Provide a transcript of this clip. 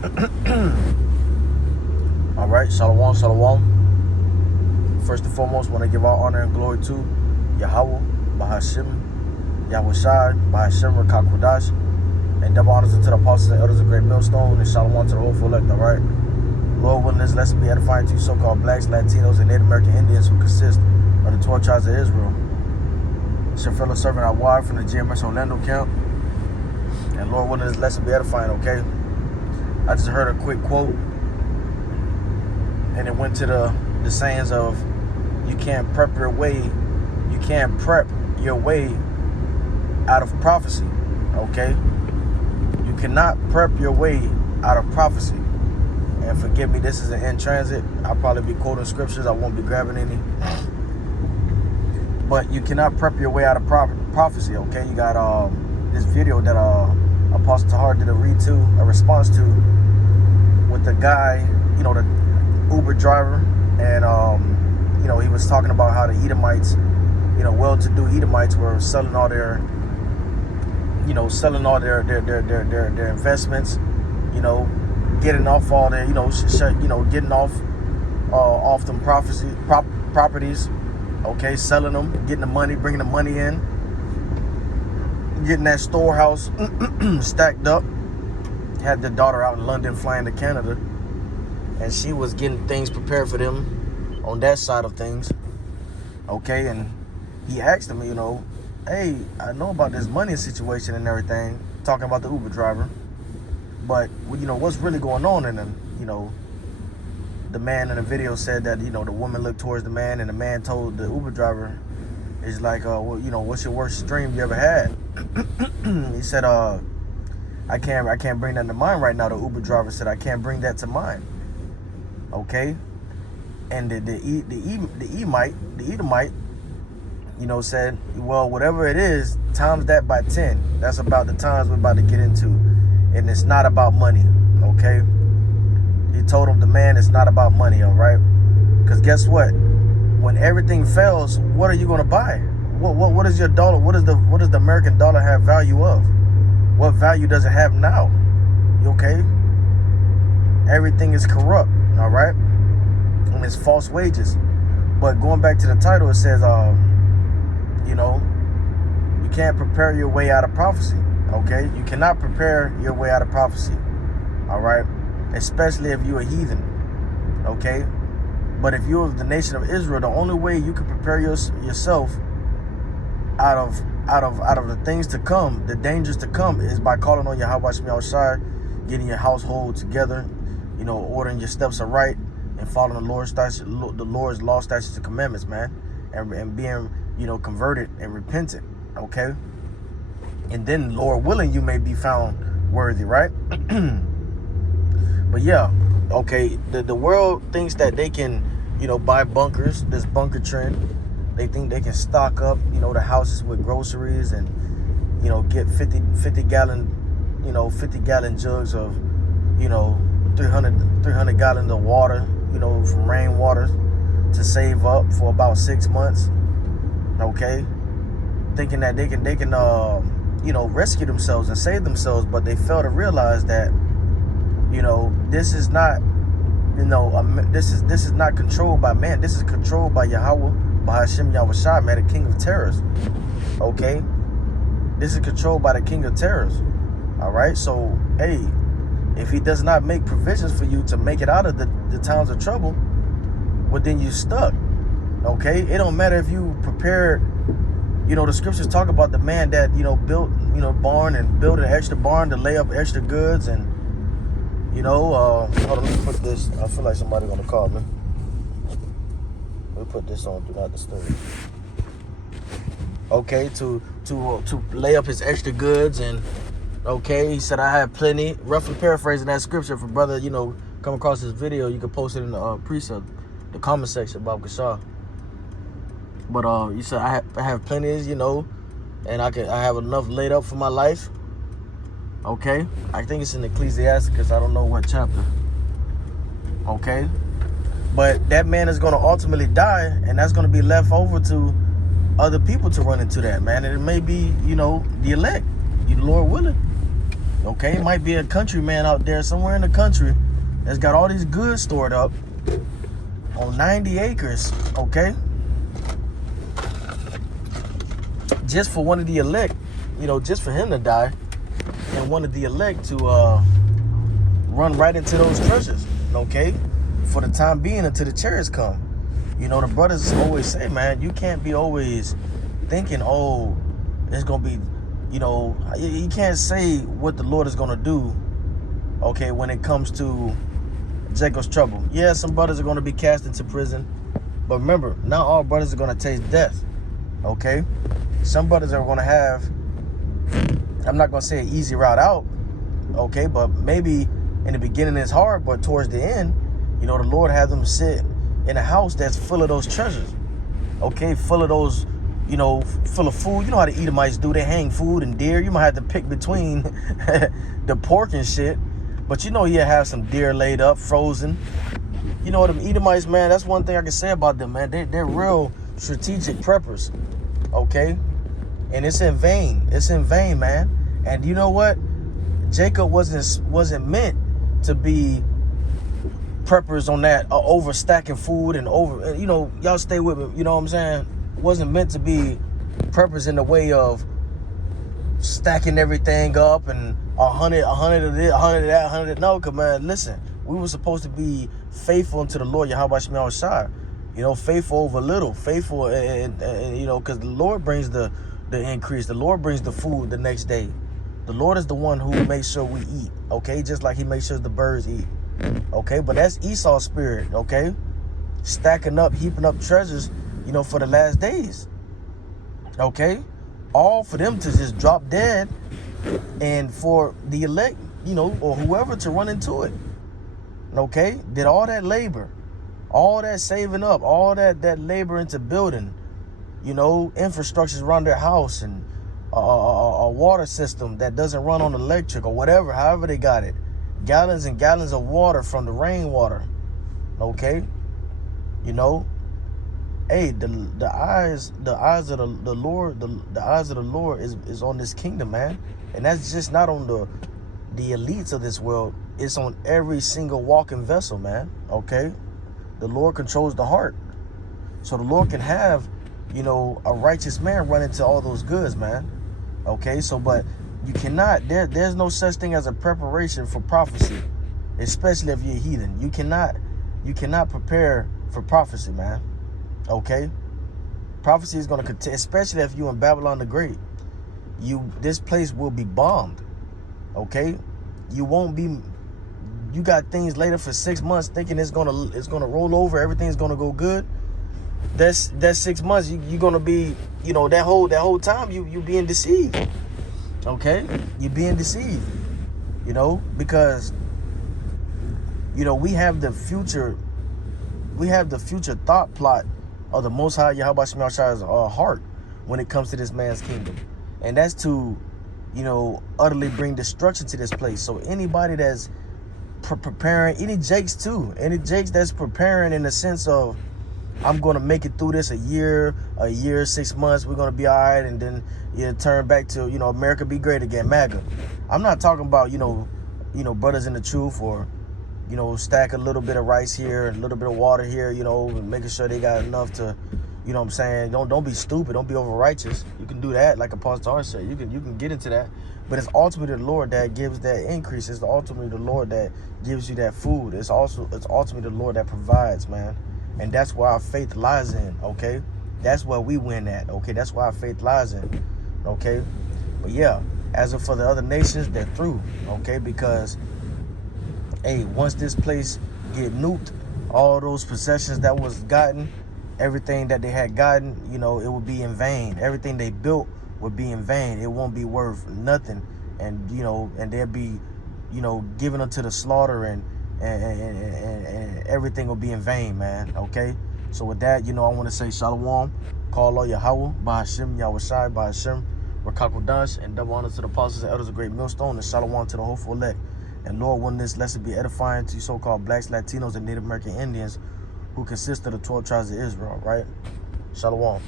All right, shalom, shalom. First and foremost, want to give all honor and glory to Yahawah, Bahashim, Yahawashi, Bahashim, Rakakwadash, and double honors to the apostles and elders of Great Millstone, and shalom to the whole full elect, all right? Lord willing, this lesson be edifying to you so-called blacks, Latinos, and Native American Indians who consist of the 12 tribes of Israel. It's your fellow servant Yahawah from the GMS Orlando camp. And Lord willing, this lesson be edifying, okay? I just heard a quick quote, and it went to the sayings of, you can't prep your way out of prophecy, okay? You cannot prep your way out of prophecy. And forgive me, this is an in transit. I'll probably be quoting scriptures. I won't be grabbing any. But you cannot prep your way out of prophecy, okay? You got this video that Apostle Tahar did a response to, with the guy, you know, the Uber driver, and you know, he was talking about how the Edomites, you know, well-to-do Edomites were selling all their investments, you know, getting off all their, getting off them properties, okay, selling them, getting the money, bringing the money in, getting that storehouse stacked up. Had the daughter out in London flying to Canada, and she was getting things prepared for them on that side of things, okay? And he asked him, you know, hey, I know about this money situation and everything, talking about the Uber driver, but, you know, what's really going on? And then, you know, the man in the video said that, you know, the woman looked towards the man, and the man told the Uber driver, it's like, well, you know, what's your worst dream you ever had? He said, I can't bring that to mind right now. The Uber driver said, I can't bring that to mind. Okay? And the Edomite, you know, said, well, whatever it is, times that by 10. That's about the times we're about to get into. And it's not about money, okay? He told him, the man, it's not about money, all right? Because guess what? When everything fails, what are you going to buy? What is your dollar? What does the American dollar have value of? What value does it have now? You okay? Everything is corrupt, all right? And it's false wages. But going back to the title, it says, you know, you can't prepare your way out of prophecy, okay? You cannot prepare your way out of prophecy, all right? Especially if you're a heathen, okay? But if you're the nation of Israel, the only way you can prepare yourself out of the things to come, the dangers to come, is by calling on Yahawashi, getting your household together, you know, ordering your steps aright, and following the Lord's law, statutes, and commandments, man, and being, you know, converted and repentant, okay? And then, Lord willing, you may be found worthy, right? But yeah, okay, the world thinks that they can, you know, buy bunkers, this bunker trend. They think they can stock up, you know, the houses with groceries and, you know, get 50 gallon jugs of, you know, 300 gallons of water, you know, from rainwater, to save up for about 6 months, okay? Thinking that they can you know, rescue themselves and save themselves, but they fail to realize that, you know, this is not, you know, this is not controlled by man. This is controlled by Yahawah, Bahashim Yahawashi, man, the king of terrors, okay? This is controlled by the king of terrors, all right? So, hey, if he does not make provisions for you to make it out of the times of trouble, well, then you're stuck, okay? It don't matter if you prepared, you know, the scriptures talk about the man that, you know, built, you know, barn and built an extra barn to lay up extra goods, and, you know, hold on, let me put this, I feel like somebody's gonna call me. Let me put this on Do Not Disturb. Okay, to lay up his extra goods, and okay, he said, I have plenty. Roughly paraphrasing that scripture, for brother, you know, come across this video, you can post it in the precept, the comment section, Bob Kashah. But he said, I have plenty, you know, and I have enough laid up for my life. Okay, I think it's in Ecclesiasticus. I don't know what chapter. Okay, but that man is going to ultimately die, and that's going to be left over to other people to run into that, man. And it may be, you know, the elect, you Lord willing. Okay, it might be a countryman out there somewhere in the country that's got all these goods stored up on 90 acres, okay? Just for one of the elect, just for him to die, and one of the elect to run right into those treasures, okay? For the time being until the chariots come. The brothers always say, man, you can't be always thinking, oh, it's going to be, you can't say what the Lord is going to do, okay, when it comes to Jacob's trouble. Yeah, some brothers are going to be cast into prison, but remember, not all brothers are going to taste death, okay? Some brothers are going to have, I'm not going to say an easy route out, okay, but maybe in the beginning it's hard, but towards the end, the Lord has them sit in a house that's full of those treasures, okay, full of those, full of food. You know how the Edomites do, they hang food and deer. You might have to pick between the pork and shit, but you'll have some deer laid up, frozen. Them Edomites, man, that's one thing I can say about them, man. They're real strategic preppers, okay? And it's in vain. It's in vain, man. And you know what? Jacob wasn't meant to be preppers on that, overstacking food and over, y'all stay with me, you know what I'm saying? Wasn't meant to be preppers in the way of stacking everything up and 100 of this, 100 of that, 100 of that. No, because, man, listen, we were supposed to be faithful unto the Lord, Yahawashi, faithful over little, faithful, and because the Lord brings the increase. The Lord brings the food the next day. The Lord is the one who makes sure we eat, okay? Just like he makes sure the birds eat, okay? But that's Esau's spirit, okay? Stacking up, heaping up treasures, for the last days, okay? All for them to just drop dead and for the elect, or whoever to run into it, okay? Did all that labor, all that saving up, all that labor into building, infrastructures around their house and a water system that doesn't run on electric or whatever, however they got it. Gallons and gallons of water from the rainwater, okay? Hey, the eyes of the Lord, the eyes of the Lord is on this kingdom, man. And that's just not on the elites of this world. It's on every single walking vessel, man, okay? The Lord controls the heart. So the Lord can have, a righteous man run into all those goods, man. Okay, so, but you cannot, there's no such thing as a preparation for prophecy, especially if you're a heathen. You cannot prepare for prophecy, man. Okay? Prophecy is going to continue, especially if you're in Babylon the Great. This place will be bombed. Okay? You won't be, you got things later for 6 months thinking it's gonna roll over, everything's gonna go good. That's 6 months. You're gonna be, that whole time you being deceived. Okay, you're being deceived. Because we have the future thought plot of the Most High Yahawashi heart when it comes to this man's kingdom, and that's to, utterly bring destruction to this place. So anybody that's preparing, any Jakes that's preparing in the sense of, I'm going to make it through this a year, 6 months, we're going to be all right, and then turn back to, America be great again, MAGA. I'm not talking about, brothers in the truth, or, stack a little bit of rice here, a little bit of water here, making sure they got enough to, what I'm saying? Don't be stupid, don't be over righteous. You can do that, like Apostle R said. You can get into that. But it's ultimately the Lord that gives that increase. It's ultimately the Lord that gives you that food. It's ultimately the Lord that provides, man. And that's where our faith lies in, okay? That's where we win at, okay? That's where our faith lies in, okay? But yeah, as for the other nations, they're through, okay? Because, hey, once this place get nuked, all those possessions that was gotten, everything that they had gotten, it would be in vain. Everything they built would be in vain. It won't be worth nothing. And, and they'll be, given unto the slaughter, and everything will be in vain, man, okay? So with that, I want to say Shalom, call all Yahawah, Bahashim, Yahawashi, Bahashim, Rakakodash, and double honor to the apostles and elders of Great Millstone, and Shalom to the hopeful elect. And Lord, when this lesson be edifying to you so-called blacks, Latinos, and Native American Indians, who consist of the 12 tribes of Israel, right? Shalom.